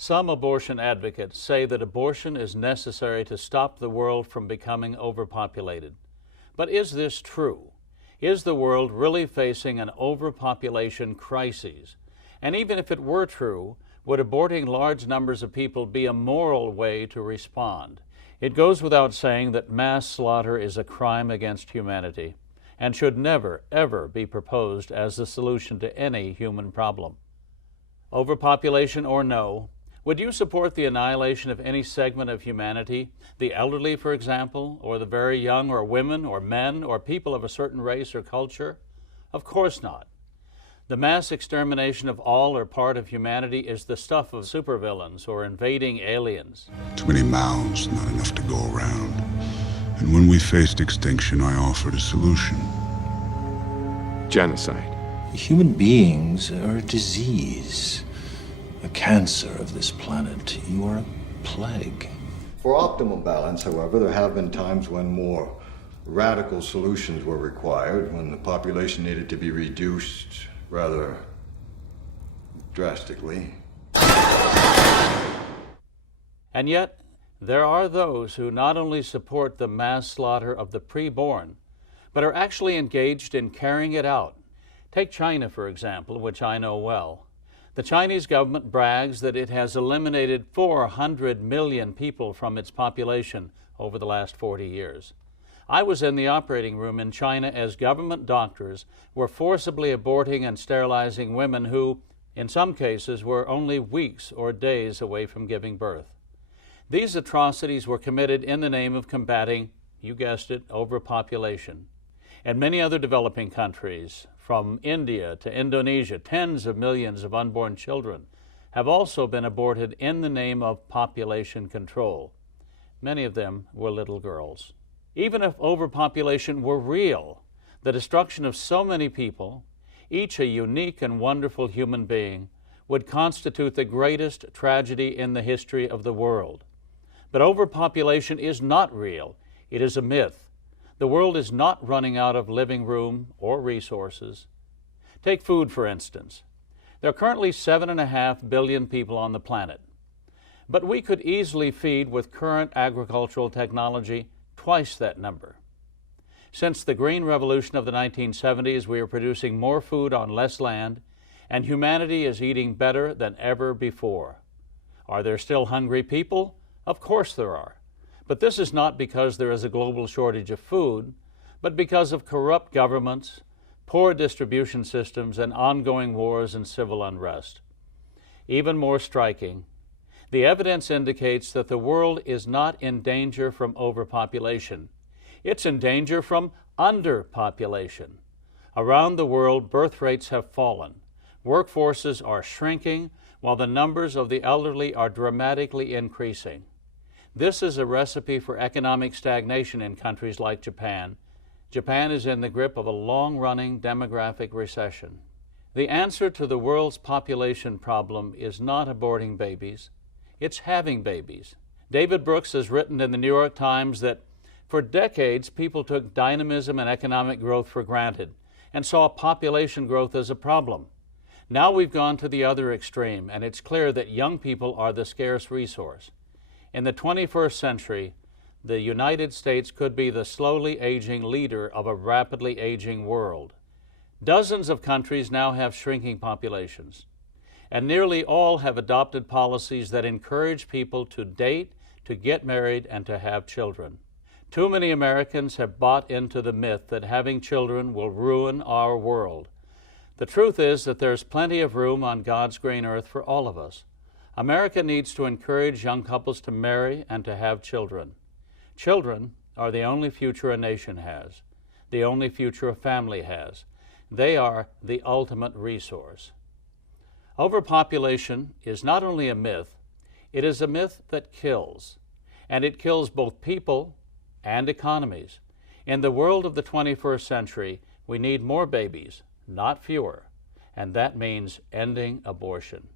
Some abortion advocates say that abortion is necessary to stop the world from becoming overpopulated. But is this true? Is the world really facing an overpopulation crisis? And even if it were true, would aborting large numbers of people be a moral way to respond? It goes without saying that mass slaughter is a crime against humanity and should never, ever be proposed as the solution to any human problem. Overpopulation or no, would you support the annihilation of any segment of humanity, the elderly, for example, or the very young, or women, or men, or people of a certain race or culture? Of course not. The mass extermination of all or part of humanity is the stuff of supervillains or invading aliens. Too many mouths, not enough to go around. And when we faced extinction, I offered a solution. Genocide. Human beings are a disease, a cancer of this planet. You are a plague. For optimal balance, however, there have been times when more radical solutions were required, when the population needed to be reduced rather drastically. And yet, there are those who not only support the mass slaughter of the preborn, but are actually engaged in carrying it out. Take China, for example, which I know well. The Chinese government brags that it has eliminated 400 million people from its population over the last 40 years. I was in the operating room in China as government doctors were forcibly aborting and sterilizing women who, in some cases, were only weeks or days away from giving birth. These atrocities were committed in the name of combating, you guessed it, overpopulation. In many other developing countries, from India to Indonesia, tens of millions of unborn children have also been aborted in the name of population control. Many of them were little girls. Even if overpopulation were real, the destruction of so many people, each a unique and wonderful human being, would constitute the greatest tragedy in the history of the world. But overpopulation is not real. It is a myth. The world is not running out of living room or resources. Take food, for instance. There are currently 7.5 billion people on the planet. But we could easily feed, with current agricultural technology, twice that number. Since the Green Revolution of the 1970s, we are producing more food on less land, and humanity is eating better than ever before. Are there still hungry people? Of course there are. But this is not because there is a global shortage of food, but because of corrupt governments, poor distribution systems, and ongoing wars and civil unrest. Even more striking, the evidence indicates that the world is not in danger from overpopulation. It's in danger from underpopulation. Around the world, birth rates have fallen. Workforces are shrinking, while the numbers of the elderly are dramatically increasing. This is a recipe for economic stagnation in countries like Japan. Japan is in the grip of a long-running demographic recession. The answer to the world's population problem is not aborting babies, it's having babies. David Brooks has written in the New York Times that for decades people took dynamism and economic growth for granted and saw population growth as a problem. Now we've gone to the other extreme, and it's clear that young people are the scarce resource. In the 21st century, the United States could be the slowly aging leader of a rapidly aging world. Dozens of countries now have shrinking populations, and nearly all have adopted policies that encourage people to date, to get married, and to have children. Too many Americans have bought into the myth that having children will ruin our world. The truth is that there's plenty of room on God's green earth for all of us. America needs to encourage young couples to marry and to have children. Children are the only future a nation has, the only future a family has. They are the ultimate resource. Overpopulation is not only a myth, it is a myth that kills. And it kills both people and economies. In the world of the 21st century, we need more babies, not fewer. And that means ending abortion.